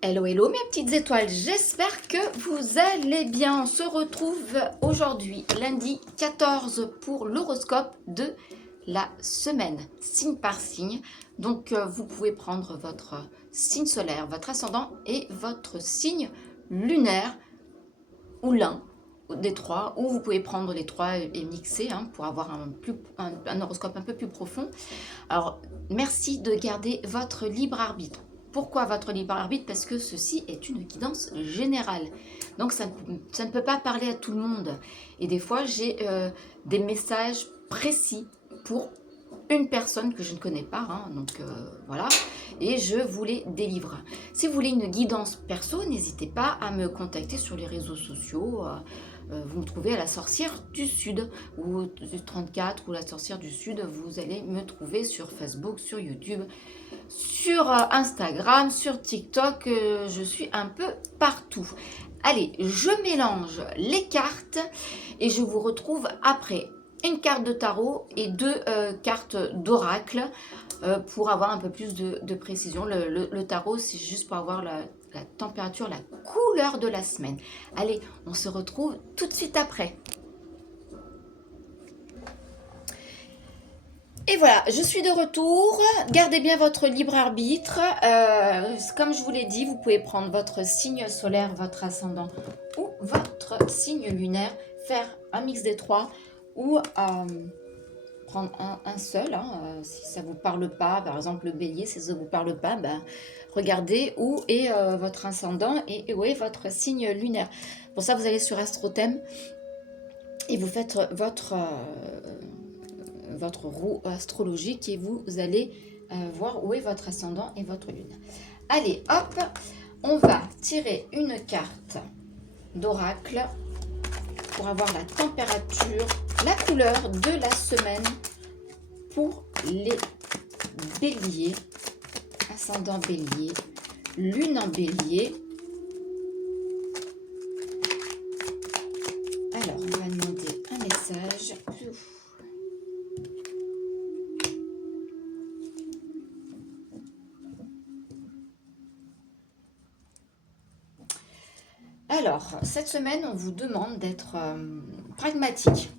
Hello, hello mes petites étoiles, j'espère que vous allez bien. On se retrouve aujourd'hui, lundi 14 pour l'horoscope de la semaine, signe par signe. Donc vous pouvez prendre votre signe solaire, votre ascendant et votre signe lunaire, ou l'un des trois, ou vous pouvez prendre les trois et mixer pour avoir un horoscope un peu plus profond. Alors, merci de garder votre libre arbitre. Pourquoi votre libre arbitre? Parce que ceci est une guidance générale. Donc, ça ne peut pas parler à tout le monde. Et des fois, j'ai des messages précis pour une personne que je ne connais pas. Donc, voilà. Et je vous les délivre. Si vous voulez une guidance perso, n'hésitez pas à me contacter sur les réseaux sociaux. Vous me trouvez à la sorcière du Sud ou du 34 ou la sorcière du Sud. Vous allez me trouver sur Facebook, sur YouTube, sur Instagram, sur TikTok. Je suis un peu partout. Allez, je mélange les cartes et je vous retrouve après. Une carte de tarot et deux cartes d'oracle pour avoir un peu plus de précision. Le tarot, c'est juste pour avoir la température, la couleur de la semaine. Allez, on se retrouve tout de suite après. Et voilà, je suis de retour. Gardez bien votre libre arbitre. Comme je vous l'ai dit, vous pouvez prendre votre signe solaire, votre ascendant ou votre signe lunaire, faire un mix des trois ou prendre un seul. Si ça ne vous parle pas, par exemple le bélier, si ça ne vous parle pas, regardez où est votre ascendant et où est votre signe lunaire. Pour ça, vous allez sur Astrothème et vous faites votre roue astrologique et vous allez voir où est votre ascendant et votre lune. Allez, hop, on va tirer une carte d'oracle pour avoir la température, la couleur de la semaine pour les béliers, ascendant bélier, lune en bélier. Alors, on va demander un message. Alors, cette semaine, on vous demande d'être pragmatique.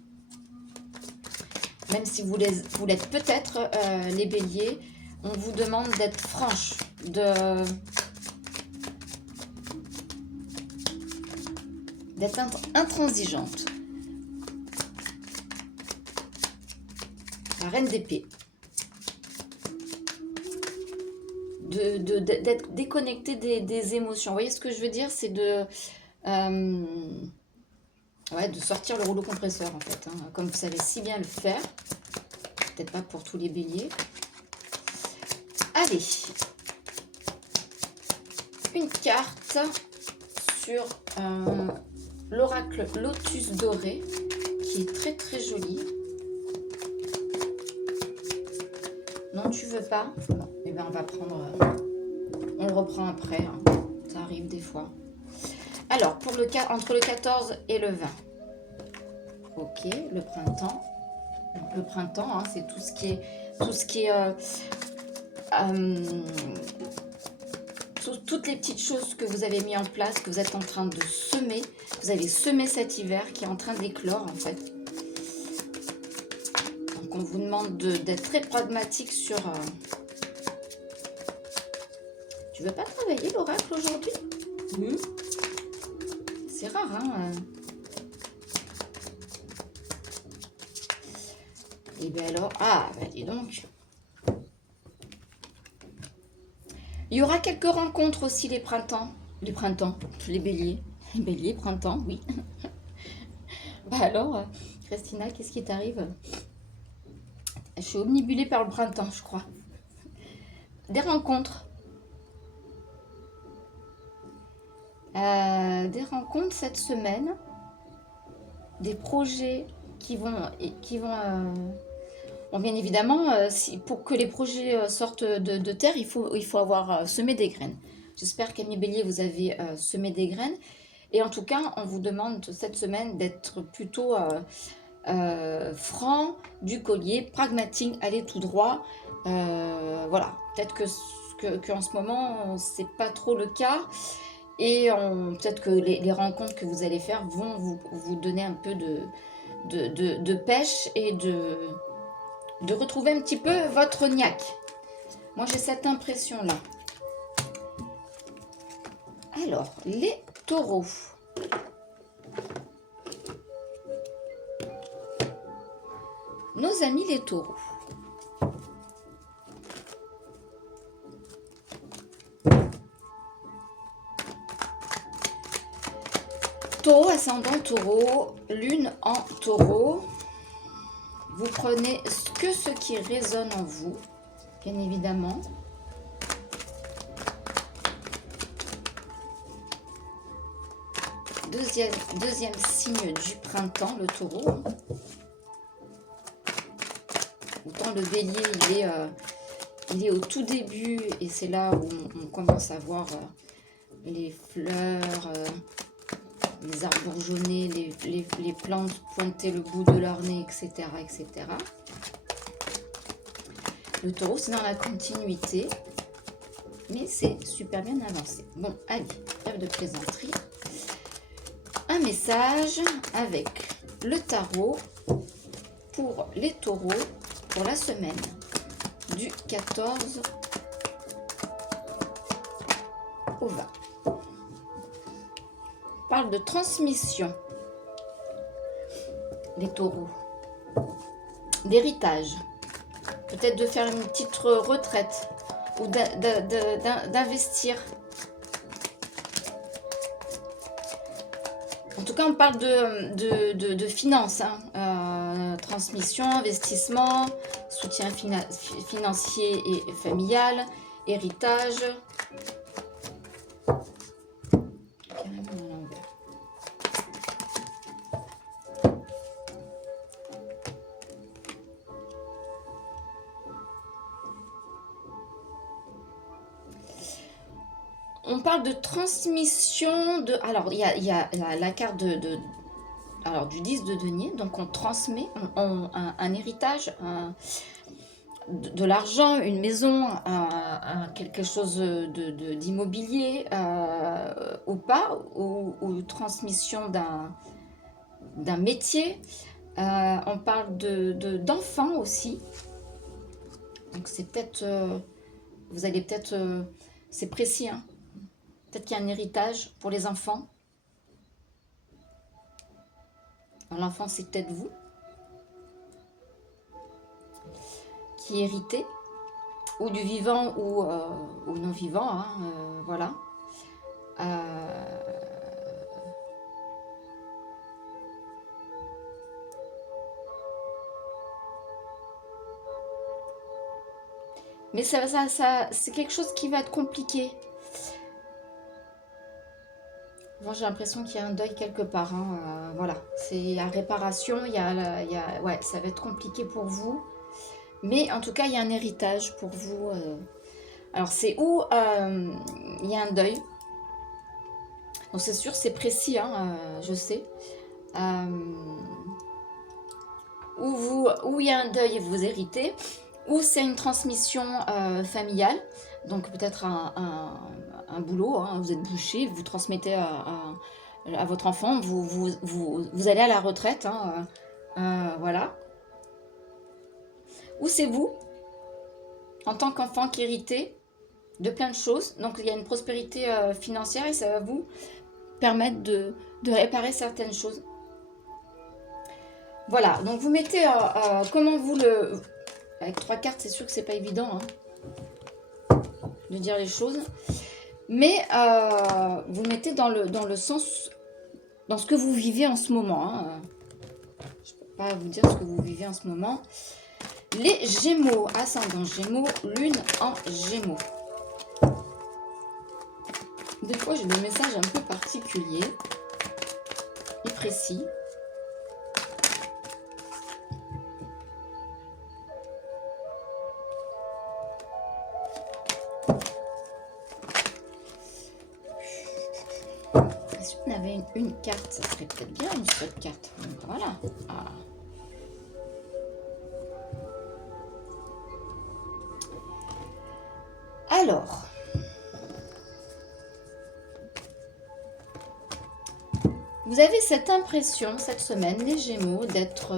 Même si vous l'êtes peut-être, les béliers, on vous demande d'être franche, d'être intransigeante. La reine d'épée. D'être déconnecté des émotions. Vous voyez ce que je veux dire? C'est de sortir le rouleau compresseur en fait. Comme vous savez si bien le faire. Peut-être pas pour tous les béliers. Allez. Une carte sur l'oracle Lotus doré qui est très très joli. Non, tu veux pas? Non. Eh bien, on va prendre... on le reprend après. Ça arrive des fois. Alors, pour entre le 14 et le 20. Ok, le printemps. Donc, le printemps, c'est tout ce qui est... toutes les petites choses que vous avez mis en place, que vous êtes en train de semer. Vous avez semé cet hiver qui est en train d'éclore, en fait. Donc, on vous demande d'être très pragmatique sur... Tu veux pas travailler l'oracle aujourd'hui? C'est rare, Et bien alors... Ah, dis donc. Il y aura quelques rencontres aussi les printemps. Les béliers. Les béliers, printemps, oui. Alors, Christina, qu'est-ce qui t'arrive? Je suis omnibulée par le printemps, je crois. Des rencontres. Des rencontres cette semaine. Des projets qui vont bon, bien évidemment, pour que les projets sortent de terre, il faut avoir semé des graines. J'espère qu'Amis Bélier, vous avez semé des graines. Et en tout cas, on vous demande cette semaine d'être plutôt franc du collier, pragmatique, aller tout droit. Voilà, peut-être que qu'en ce moment, c'est pas trop le cas. Et peut-être que les rencontres que vous allez faire vont vous donner un peu de pêche et de retrouver un petit peu votre niaque. Moi, j'ai cette impression-là. Alors, les taureaux. Nos amis les taureaux. Taureau, ascendant taureau, lune en taureau. Vous prenez que ce qui résonne en vous, bien évidemment. Deuxième signe du printemps, le taureau. Autant le bélier, il est au tout début et c'est là où on commence à voir les fleurs, les arbres bourgeonnés, les plantes pointer le bout de leur nez, etc. etc. Le taureau, c'est dans la continuité, mais c'est super bien avancé. Bon, allez, trêve de plaisanterie. Un message avec le tarot pour les taureaux pour la semaine du 14 au 20. On parle de transmission, les taureaux, d'héritage, peut-être de faire une petite retraite ou d'investir. En tout cas, on parle de finances, hein. Transmission, investissement, soutien financier et familial, héritage. On parle de transmission de... Alors, il y a la carte alors, du 10 de denier. Donc, on transmet un héritage, de l'argent, une maison, quelque chose d'immobilier ou pas, ou transmission d'un métier. On parle d'enfants aussi. Donc, c'est peut-être... vous allez peut-être... c'est précis, hein. Peut-être qu'il y a un héritage pour les enfants. L'enfant, c'est peut-être vous qui héritez, ou du vivant ou non vivant, hein, voilà. Mais ça c'est quelque chose qui va être compliqué. Bon, j'ai l'impression qu'il y a un deuil quelque part, hein, voilà, c'est la réparation, ouais, ça va être compliqué pour vous, mais en tout cas, il y a un héritage pour vous. Alors, c'est où il y a un deuil, donc c'est sûr, c'est précis, hein, je sais, où il y a un deuil et vous héritez, ou c'est une transmission familiale, donc peut-être un boulot, hein, vous êtes boucher, vous transmettez à votre enfant, vous allez à la retraite, hein, voilà. Ou c'est vous, en tant qu'enfant qui héritez de plein de choses, donc il y a une prospérité financière et ça va vous permettre de réparer certaines choses. Voilà, donc vous mettez, comment vous le... Avec 3 cartes, c'est sûr que c'est pas évident, hein, de dire les choses. Mais vous mettez dans le sens, dans ce que vous vivez en ce moment. Hein. Je ne peux pas vous dire ce que vous vivez en ce moment. Les Gémeaux, ascendant Gémeaux, lune en Gémeaux. Des fois, j'ai des messages un peu particuliers et précis. Si on avait une carte, ça serait peut-être bien une seule carte. Voilà. Ah. Alors, Vous avez cette impression, cette semaine, les Gémeaux, d'être...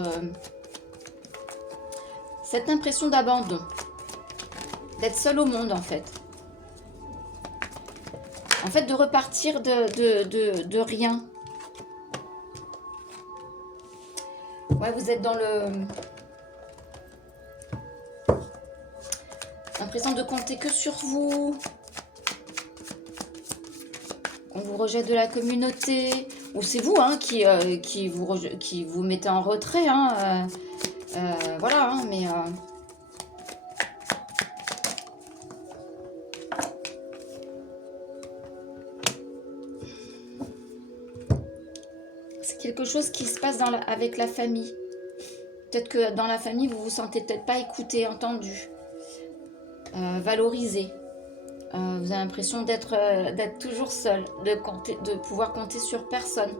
cette impression d'abandon. D'être seul au monde, en fait. En fait, de repartir de rien. Ouais, vous êtes dans le... l'impression de compter que sur vous. On vous rejette de la communauté. Ou c'est vous hein, qui vous mettez en retrait. Hein, voilà, hein, mais... c'est quelque chose qui se passe avec la famille. Peut-être que dans la famille, vous vous sentez peut-être pas écouté, entendu, valorisé. Vous avez l'impression d'être toujours seul, de pouvoir compter sur personne.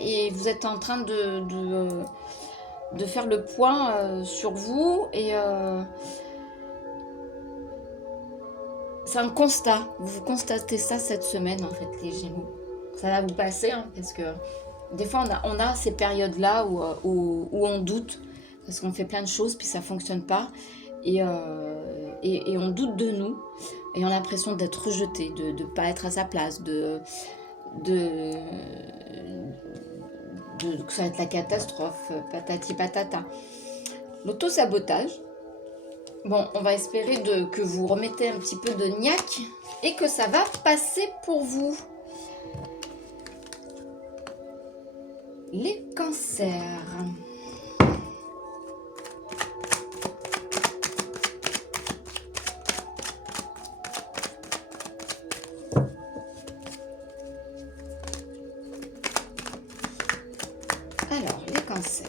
Et vous êtes en train de faire le point sur vous. Et c'est un constat. Vous constatez ça cette semaine, en fait, les Gémeaux. Ça va vous passer, hein, parce que des fois, on a ces périodes-là où on doute, parce qu'on fait plein de choses, puis ça ne fonctionne pas. Et on doute de nous. Et on a l'impression d'être rejeté, de ne pas être à sa place, que ça va être la catastrophe, patati patata. L'auto-sabotage. Bon, on va espérer que vous remettez un petit peu de niaque et que ça va passer pour vous. Les cancers. Alors, les cancers.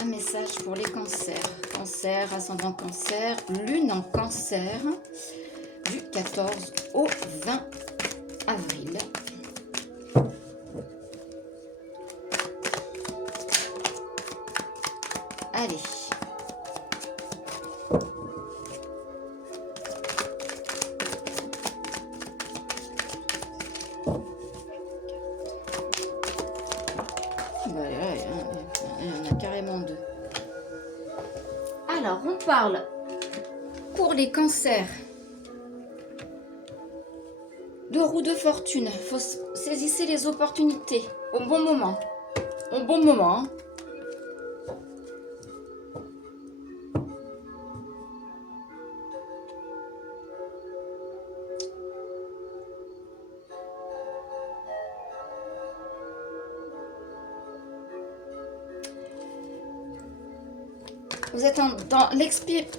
Un message pour les cancers. Cancer, ascendant cancer, lune en cancer, du 14 au 20 avril. Allez. Voilà, il y en a carrément deux. Alors, on parle pour les cancers de roue de fortune. Faut saisir les opportunités au bon moment. Au bon moment. Hein. Vous êtes dans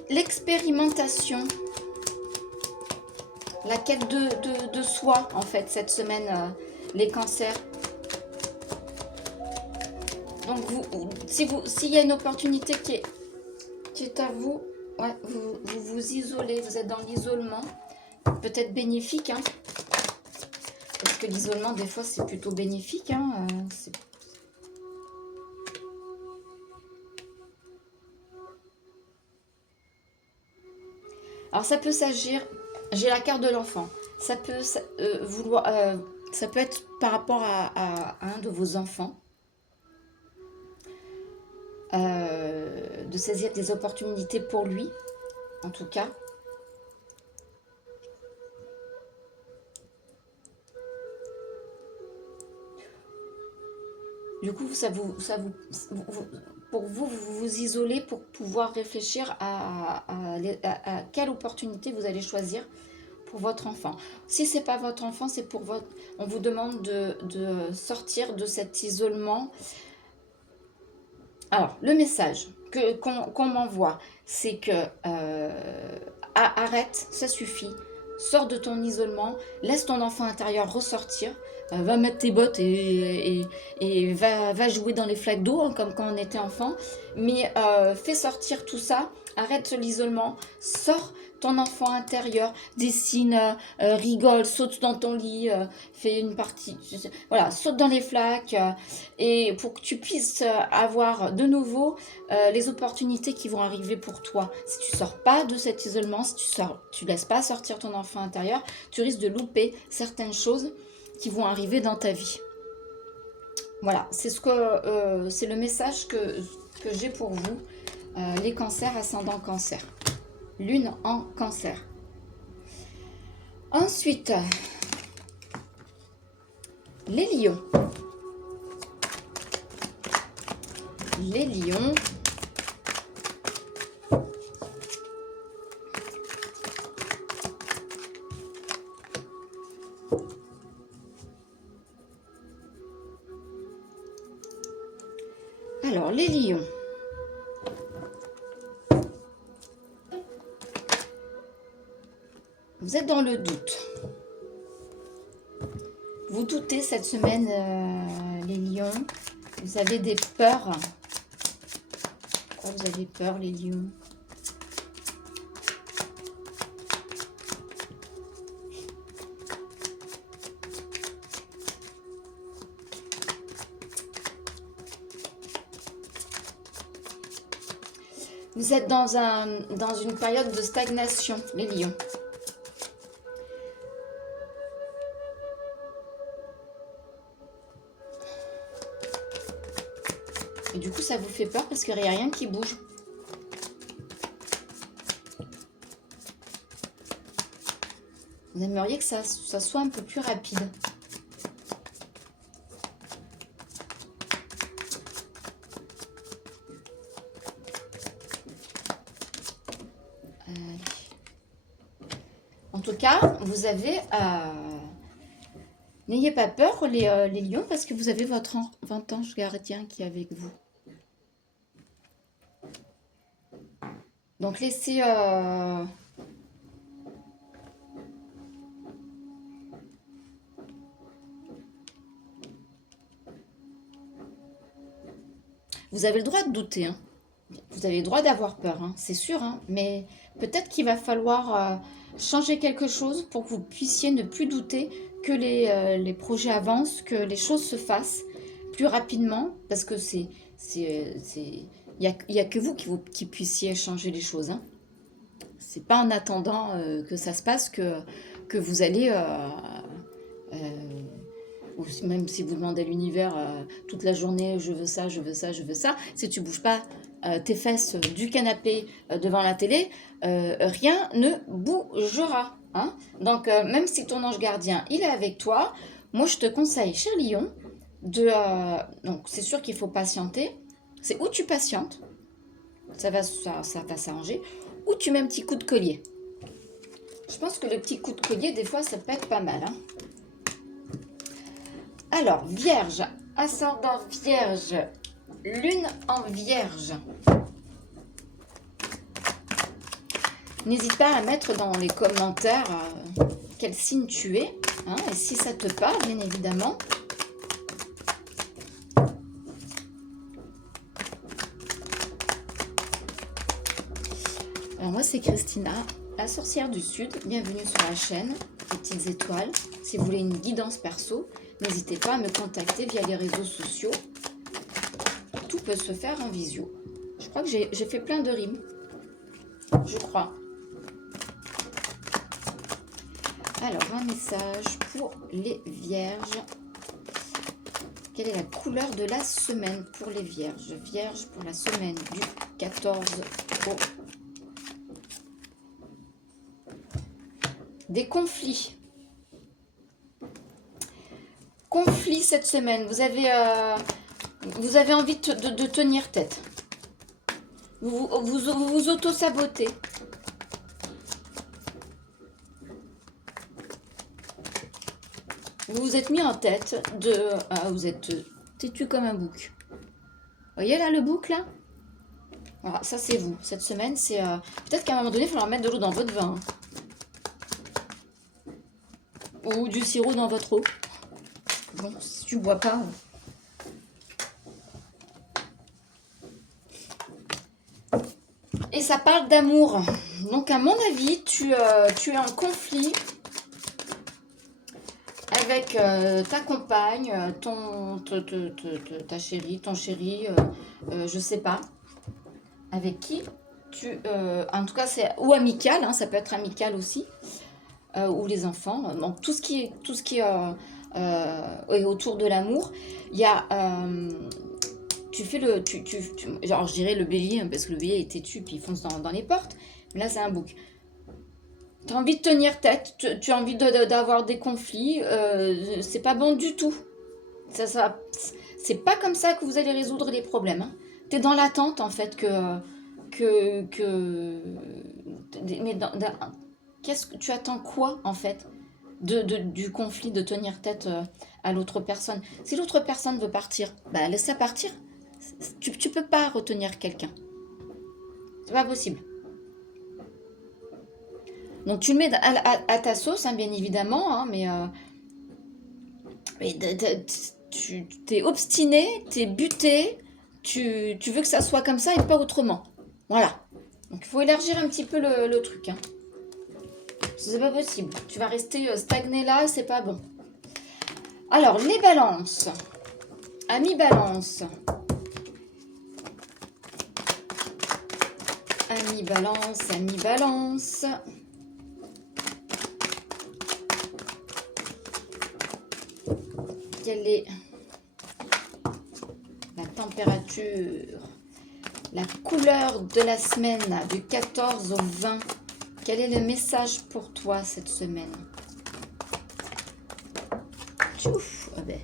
l'expérimentation, la quête de soi, en fait, cette semaine, les cancers. Donc, s'il y a une opportunité qui est à vous, ouais, vous isolez, vous êtes dans l'isolement, peut-être bénéfique, hein, parce que l'isolement, des fois, c'est plutôt bénéfique, hein, Alors ça peut s'agir, j'ai la carte de l'enfant, ça peut être par rapport à un de vos enfants, de saisir des opportunités pour lui, en tout cas. Du coup, pour vous vous isolez pour pouvoir réfléchir à quelle opportunité vous allez choisir pour votre enfant. Si ce n'est pas votre enfant, c'est pour votre... On vous demande de sortir de cet isolement. Alors, le message qu'on m'envoie, c'est que arrête, ça suffit. Sors de ton isolement, laisse ton enfant intérieur ressortir. Va mettre tes bottes et va jouer dans les flaques d'eau, hein, comme quand on était enfant. Mais fais sortir tout ça, arrête l'isolement, sors ton enfant intérieur, dessine, rigole, saute dans ton lit, fait une partie, voilà, saute dans les flaques, et pour que tu puisses avoir de nouveau les opportunités qui vont arriver pour toi. Si tu sors pas de cet isolement, si tu laisses pas sortir ton enfant intérieur, tu risques de louper certaines choses qui vont arriver dans ta vie. Voilà, c'est c'est le message que j'ai pour vous, les cancers, ascendant cancer. Lune en cancer. Ensuite, les lions. Les lions. Alors, les lions. Vous êtes dans le doute. Vous doutez cette semaine, les lions. Vous avez des peurs. Pourquoi vous avez peur, les lions? Vous êtes dans une période de stagnation, les lions. Et du coup, ça vous fait peur parce qu'il n'y a rien qui bouge. Vous aimeriez que ça soit un peu plus rapide. En tout cas, vous avez... N'ayez pas peur, les lions, parce que vous avez votre 20 ange gardien qui est avec vous. Donc, laissez... Vous avez le droit de douter, hein. Vous avez le droit d'avoir peur, hein, c'est sûr, hein, mais peut-être qu'il va falloir changer quelque chose pour que vous puissiez ne plus douter que les projets avancent, que les choses se fassent plus rapidement, parce que il y a que vous qui puissiez changer les choses, hein. C'est pas en attendant que ça se passe que vous allez... ou même si vous demandez à l'univers toute la journée, je veux ça, je veux ça, je veux ça, si tu bouges pas tes fesses du canapé devant la télé, rien ne bougera, hein. Donc même si ton ange gardien il est avec toi, moi je te conseille, cher lion, donc c'est sûr qu'il faut patienter. C'est où tu patientes, ça va s'arranger, ou tu mets un petit coup de collier. Je pense que le petit coup de collier des fois ça peut être pas mal, hein. Alors, Vierge, ascendant Vierge, Lune en Vierge. N'hésite pas à mettre dans les commentaires quel signe tu es, hein, et si ça te parle, bien évidemment. Alors moi, c'est Christina, la sorcière du Sud. Bienvenue sur la chaîne, les petites étoiles. Si vous voulez une guidance perso, n'hésitez pas à me contacter via les réseaux sociaux. Tout peut se faire en visio. Je crois que j'ai fait plein de rimes. Je crois. Alors, un message pour les Vierges. Quelle est la couleur de la semaine pour les Vierges? Vierges pour la semaine du 14 au... Des conflits. Conflit cette semaine. Vous avez envie de tenir tête. Vous vous auto-sabotez. Vous vous êtes mis en tête de... vous êtes têtu comme un bouc. Vous voyez là le bouc là? Voilà, ça c'est vous. Cette semaine, c'est... peut-être qu'à un moment donné, il va falloir mettre de l'eau dans votre vin. Hein. Ou du sirop dans votre eau. Bon, si tu bois pas... Et ça parle d'amour. Donc, à mon avis, tu es en conflit avec ta compagne, ta chérie, ton chéri, je sais pas, avec qui en tout cas, c'est ou amical, hein, ça peut être amical aussi, ou les enfants. Donc, tout ce qui est autour de l'amour, il y a... tu fais le... genre, je dirais le bélier, hein, parce que le bélier est têtu, puis il fonce dans les portes. Mais là, c'est un bouc. Tu as envie de tenir tête, tu as envie d'avoir des conflits, c'est pas bon du tout. C'est pas comme ça que vous allez résoudre les problèmes. Hein. Tu es dans l'attente, en fait, mais qu'est-ce que tu attends quoi, en fait, du conflit, de tenir tête à l'autre personne? Si l'autre personne veut partir, bah laisse-la partir. Tu peux pas retenir quelqu'un. C'est pas possible. Donc tu le mets à ta sauce, hein, bien évidemment, hein, mais tu t'es obstiné, t'es buté, tu veux que ça soit comme ça et pas autrement. Voilà. Donc il faut élargir un petit peu le truc. Hein. C'est pas possible. Tu vas rester stagné là, c'est pas bon. Alors, les balances. Amis balance. Amis balance, amis balance. Quelle est la température, la couleur de la semaine du 14 au 20? Quel est le message pour toi cette semaine? Tchouf, oh ben,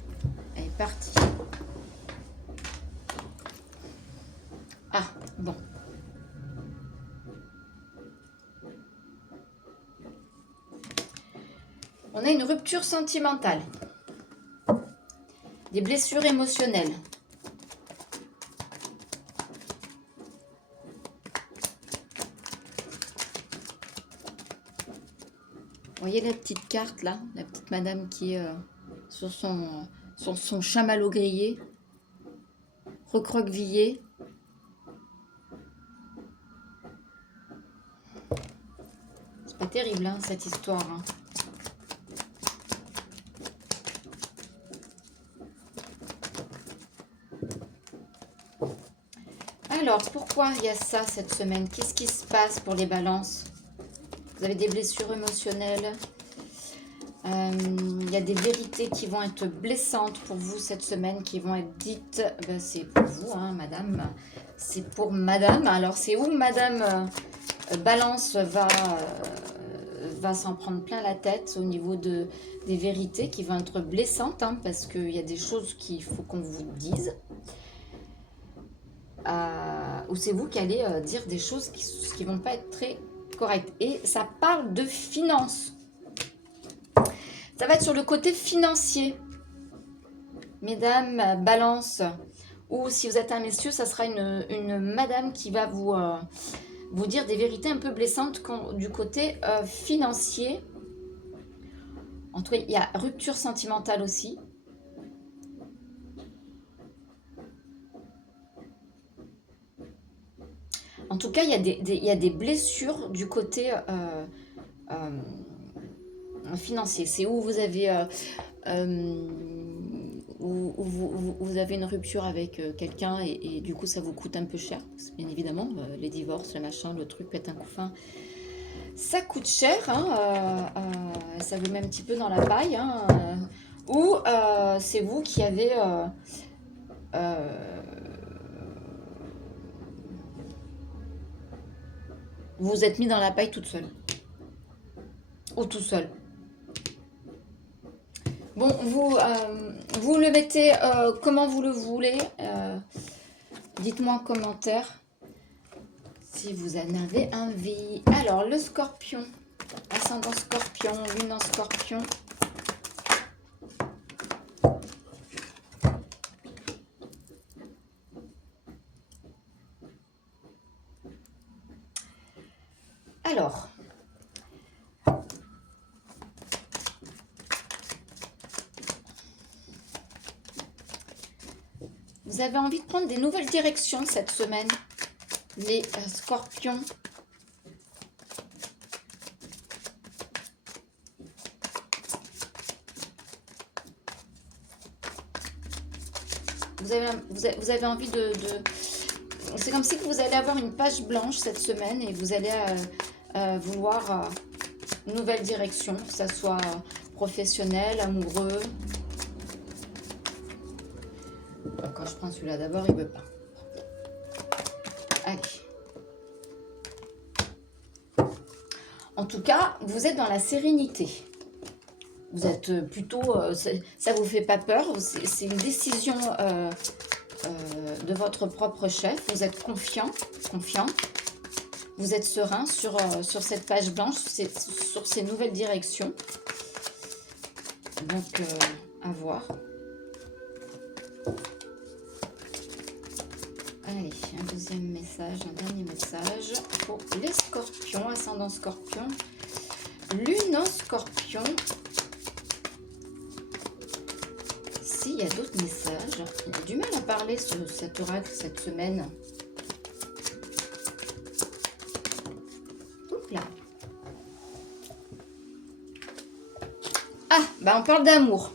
elle est partie. Ah, bon. On a une rupture sentimentale. Des blessures émotionnelles. Vous voyez la petite carte là, la petite madame qui est sur son chamallow grillé, recroquevillé. C'est pas terrible hein, cette histoire. Hein. Alors, pourquoi il y a ça cette semaine? Qu'est-ce qui se passe pour les balances? Vous avez des blessures émotionnelles. Il y a des vérités qui vont être blessantes pour vous cette semaine, qui vont être dites. Ben, c'est pour vous, hein, madame. C'est pour madame. Alors, c'est où madame Balance va s'en prendre plein la tête au niveau des vérités qui vont être blessantes, hein, parce qu'il y a des choses qu'il faut qu'on vous dise. Ou c'est vous qui allez dire des choses qui vont pas être très correctes. Et ça parle de finances. Ça va être sur le côté financier. Mesdames, balance. Ou si vous êtes un messieurs, ça sera une madame qui va vous dire des vérités un peu blessantes du côté financier. En tout cas, il y a rupture sentimentale aussi. En tout cas, il y a des blessures du côté financier. C'est où vous avez vous avez une rupture avec quelqu'un et du coup ça vous coûte un peu cher. Bien évidemment, les divorces, le machin, le truc, pète un coup fin. Ça coûte cher, hein, ça vous met un petit peu dans la paille. Hein, ou c'est vous qui avez... vous vous êtes mis dans la paille toute seule. Ou tout seul. Bon, vous le mettez comment vous le voulez. Dites-moi en commentaire si vous en avez envie. Alors, le scorpion. Ascendant scorpion, lune en scorpion. Alors, vous avez envie de prendre des nouvelles directions cette semaine, les scorpions. vous avez envie c'est comme si vous allez avoir une page blanche cette semaine et vous allez vouloir une nouvelle direction, que ce soit professionnel, amoureux. Quand je prends celui-là d'abord, il ne veut pas. Allez. En tout cas, vous êtes dans la sérénité. Vous êtes plutôt... ça ne vous fait pas peur. C'est une décision de votre propre chef. Vous êtes confiant. Vous êtes serein sur cette page blanche, sur ces nouvelles directions. Donc, à voir. Allez, un deuxième message, un dernier message pour les scorpions, ascendant scorpion, lune en scorpion. S'il y a d'autres messages, il a du mal à parler sur cet oracle cette semaine. Oups là. Ah, bah on parle d'amour.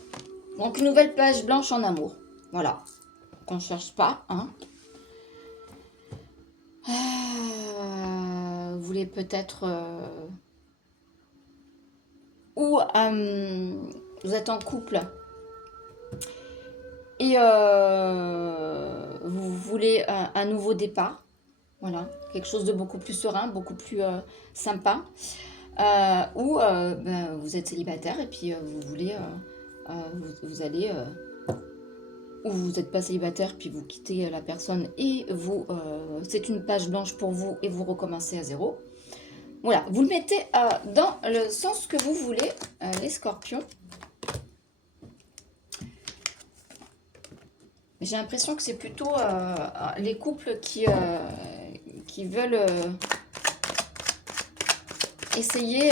Donc, une nouvelle page blanche en amour. Voilà. Qu'on ne cherche pas, hein. Vous voulez peut-être... ou vous êtes en couple et vous voulez un nouveau départ. Voilà, quelque chose de beaucoup plus serein, beaucoup plus sympa. Ou ben, vous êtes célibataire et puis vous voulez... vous allez... ou vous n'êtes pas célibataire, puis vous quittez la personne et vous, c'est une page blanche pour vous et vous recommencez à zéro. Voilà, vous le mettez dans le sens que vous voulez, les scorpions. J'ai l'impression que c'est plutôt les couples qui veulent essayer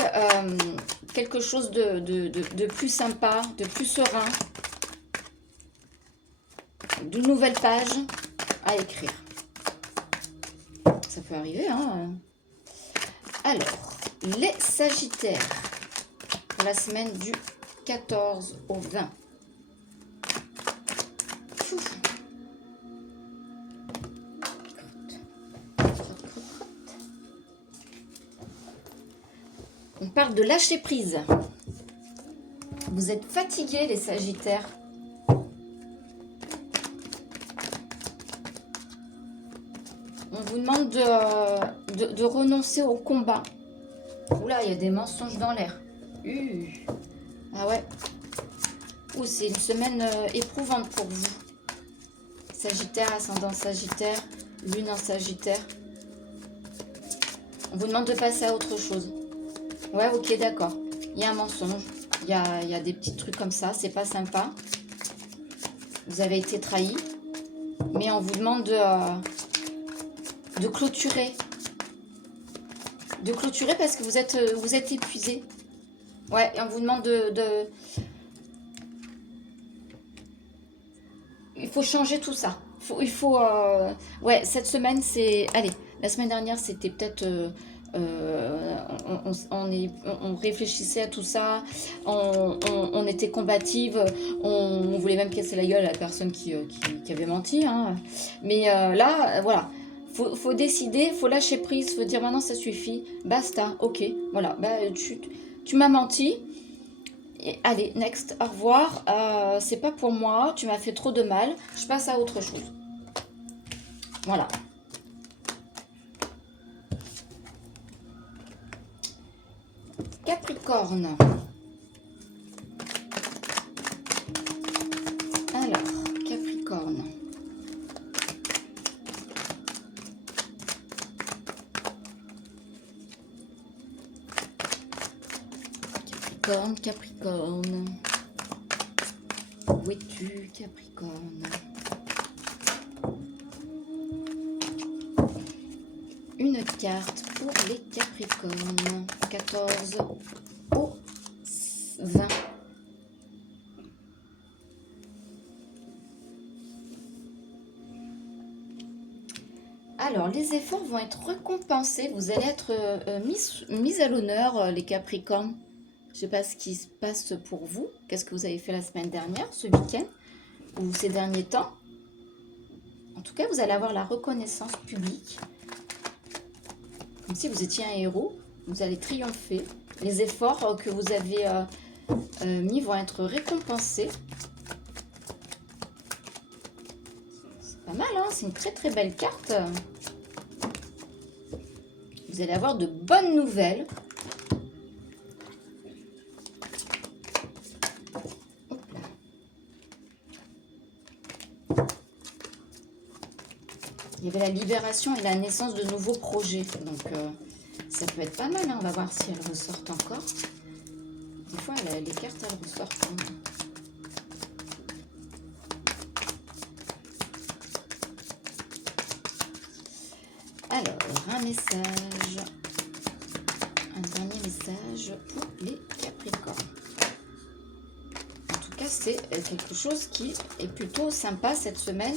quelque chose de plus sympa, de plus serein. De nouvelles pages à écrire. Ça peut arriver, hein. Alors, les Sagittaires, pour la semaine du 14 au 20. On parle de lâcher prise. Vous êtes fatigués, les Sagittaires. On vous demande de renoncer au combat. Oula, il y a des mensonges dans l'air. Ah ouais. Ouh, c'est une semaine éprouvante pour vous. Sagittaire, ascendant Sagittaire, lune en Sagittaire. On vous demande de passer à autre chose. Ouais, ok, d'accord. Il y a un mensonge. Il y a des petits trucs comme ça. C'est pas sympa. Vous avez été trahi. Mais on vous demande de clôturer. De clôturer parce que vous êtes épuisé. Ouais, et on vous demande il faut changer tout ça. Ouais, cette semaine, c'est... Allez, la semaine dernière, c'était peut-être... on réfléchissait à tout ça. On était combative. On voulait même casser la gueule à la personne qui avait menti. Hein. Mais là, voilà. Faut décider, faut lâcher prise, faut dire maintenant ça suffit, basta, ok, voilà, bah, tu m'as menti, et allez, next, au revoir, c'est pas pour moi, tu m'as fait trop de mal, je passe à autre chose. Voilà. Capricorne. Alors, Capricorne. Capricorne. Où es-tu, Capricorne? Une carte pour les Capricornes. 14 au 20. Alors, les efforts vont être récompensés. Vous allez être mis à l'honneur, les Capricornes. Je ne sais pas ce qui se passe pour vous. Qu'est-ce que vous avez fait la semaine dernière, ce week-end, ou ces derniers temps? tout cas, vous allez avoir la reconnaissance publique. Comme si vous étiez un héros. Vous allez triompher. Les efforts que vous avez mis vont être récompensés. C'est pas mal, hein? C'est une très très belle carte. Vous allez avoir de bonnes nouvelles. Il y avait la libération et la naissance de nouveaux projets. Donc, ça peut être pas mal. Hein. On va voir si elles ressortent encore. Des fois, les cartes, elles ressortent. Alors, un message. Un dernier message pour les Capricornes. En tout cas, c'est quelque chose qui est plutôt sympa cette semaine.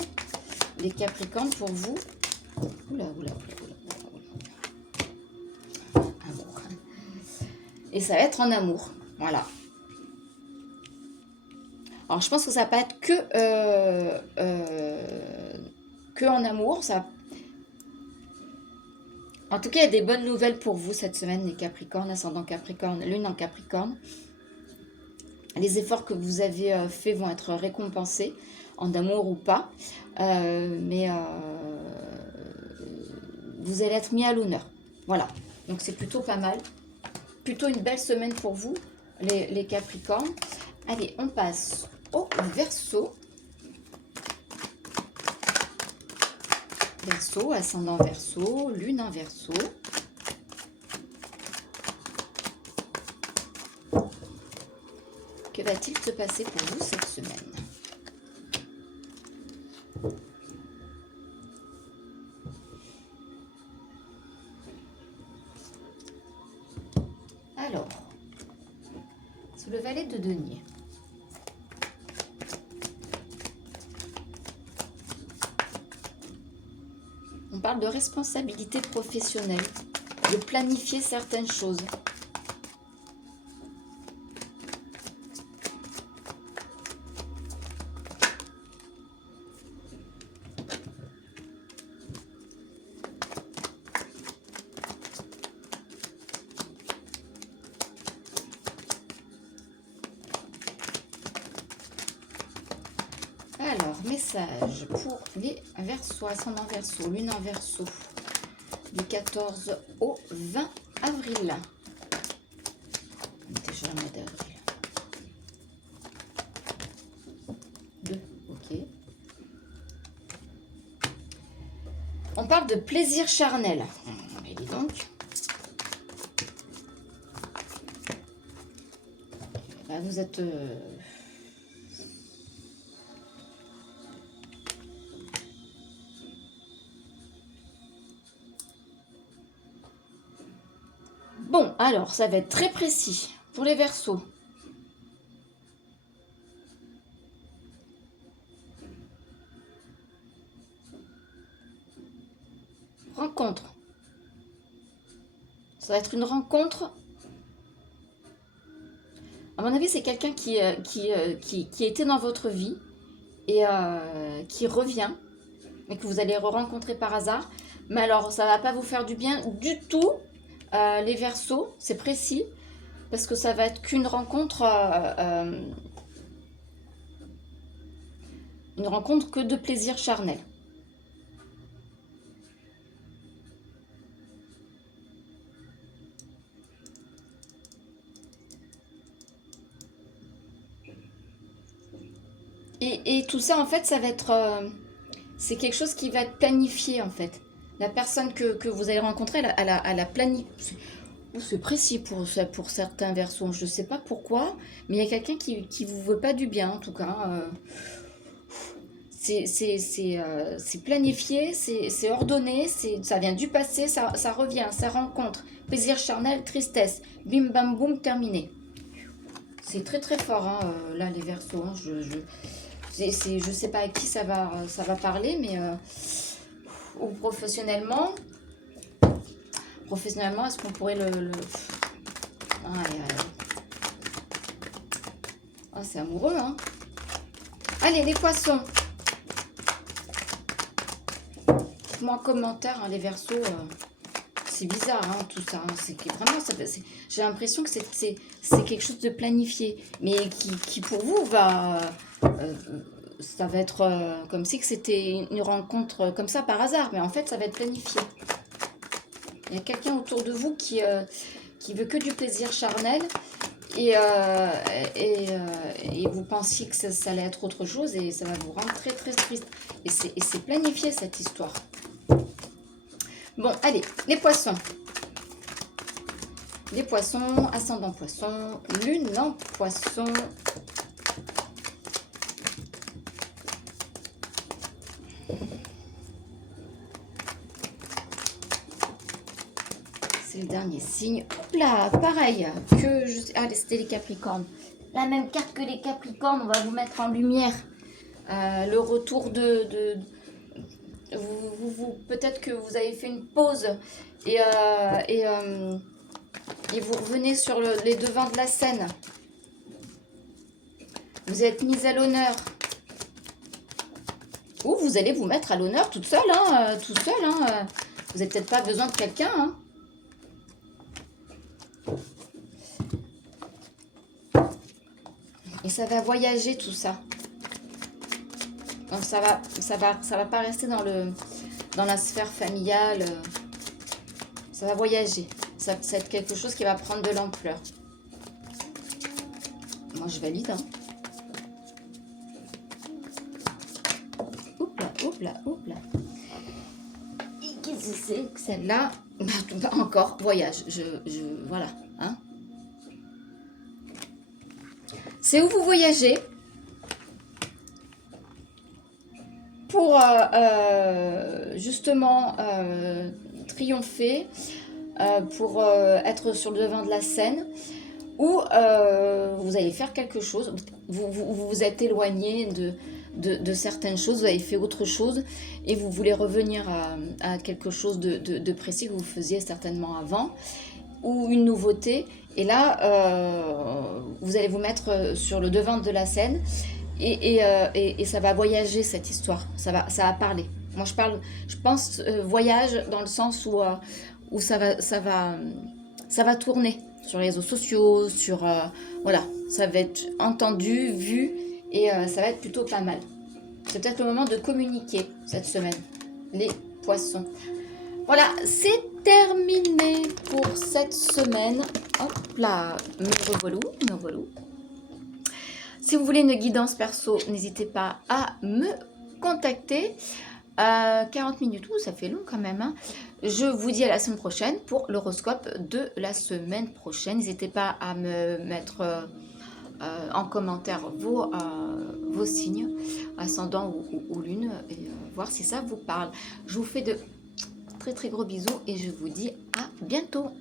Les Capricornes, pour vous. Oula, oula, oula, oula. Amour. Et ça va être en amour. Voilà. Alors, je pense que ça va pas être que en amour. Ça... En tout cas, il y a des bonnes nouvelles pour vous cette semaine, les Capricornes, ascendant Capricorne, lune en Capricorne. Les efforts que vous avez faits vont être récompensés, en amour ou pas. Mais vous allez être mis à l'honneur. Voilà. Donc, c'est plutôt pas mal. Plutôt une belle semaine pour vous, les Capricornes. Allez, on passe au Verseau. Verseau, ascendant Verseau, lune en Verseau. Que va-t-il se passer pour vous cette semaine? Alors, sous le valet de denier. On parle de responsabilité professionnelle, de planifier certaines choses. Alors, message pour les Verseaux, ascendant Verseau, lune en Verseau, du 14 au 20 avril. Déjà le mois d'avril. 2, ok. On parle de plaisir charnel. Mais dis donc. Là, vous êtes... Bon, alors, ça va être très précis pour les Verseaux. Rencontre. Ça va être une rencontre. À mon avis, c'est quelqu'un qui était dans votre vie et qui revient et que vous allez rencontrer par hasard. Mais alors, ça ne va pas vous faire du bien du tout. Les Verseaux, c'est précis, parce que ça va être qu'une rencontre, une rencontre que de plaisir charnel. Et tout ça, en fait, ça va être, c'est quelque chose qui va être planifié, en fait. La personne que vous allez rencontrer, elle a planifié. C'est précis pour certains Verseaux. Je ne sais pas pourquoi, mais il y a quelqu'un qui vous veut pas du bien, en tout cas. C'est planifié, c'est ordonné, ça vient du passé, ça revient, ça rencontre. Plaisir charnel, tristesse. Bim, bam, boum, terminé. C'est très, très fort, hein, là, les Verseaux. Hein. Je sais pas à qui ça va parler, mais... ou professionnellement, est-ce qu'on pourrait le... Ah, c'est amoureux, hein. Allez, les Poissons. dites-moi en commentaire, hein, les Verseaux. C'est bizarre, hein, tout ça. Hein. C'est que vraiment, j'ai l'impression que c'est quelque chose de planifié, mais qui pour vous va, ça va être comme si que c'était une rencontre comme ça par hasard, mais en fait, ça va être planifié. Il y a quelqu'un autour de vous qui veut que du plaisir charnel, et vous pensiez que ça allait être autre chose, et ça va vous rendre très très triste. Et c'est planifié cette histoire. Bon, allez, les poissons. Les poissons, ascendant poisson, lune en poisson. C'est le dernier signe. Hop là, pareil que... Allez, c'était les Capricornes. La même carte que les Capricornes, on va vous mettre en lumière. Le retour peut-être que vous avez fait une pause et vous revenez sur les devants de la scène. Vous êtes mise à l'honneur. Ou vous allez vous mettre à l'honneur toute seule. Hein, tout seul. Hein, vous n'avez peut-être pas besoin de quelqu'un. Hein. Et ça va voyager tout ça. Donc ça va pas rester dans la sphère familiale. Ça va voyager. Ça va être quelque chose qui va prendre de l'ampleur. Moi je valide. Hein. Oups là, oups là, oups là. Et qu'est-ce que c'est que celle-là? Encore voyage. Voilà. Hein. C'est où vous voyagez pour justement triompher, pour être sur le devant de la scène, ou vous allez faire quelque chose, vous vous êtes éloigné de certaines choses, vous avez fait autre chose et vous voulez revenir à quelque chose de précis que vous faisiez certainement avant, ou une nouveauté, et là vous allez vous mettre sur le devant de la scène et ça va voyager cette histoire, ça va parler. Moi je pense voyage dans le sens où ça va tourner sur les réseaux sociaux, sur voilà, ça va être entendu, vu, et ça va être plutôt pas mal. C'est peut-être le moment de communiquer cette semaine, les poissons. Voilà, c'est terminé pour cette semaine. Hop là, me revoilou. Si vous voulez une guidance perso, n'hésitez pas à me contacter. 40 minutes, ça fait long quand même. Hein. Je vous dis à la semaine prochaine pour l'horoscope de la semaine prochaine. N'hésitez pas à me mettre en commentaire vos signes, ascendant ou lune, et voir si ça vous parle. Je vous fais de très très gros bisous et je vous dis à bientôt.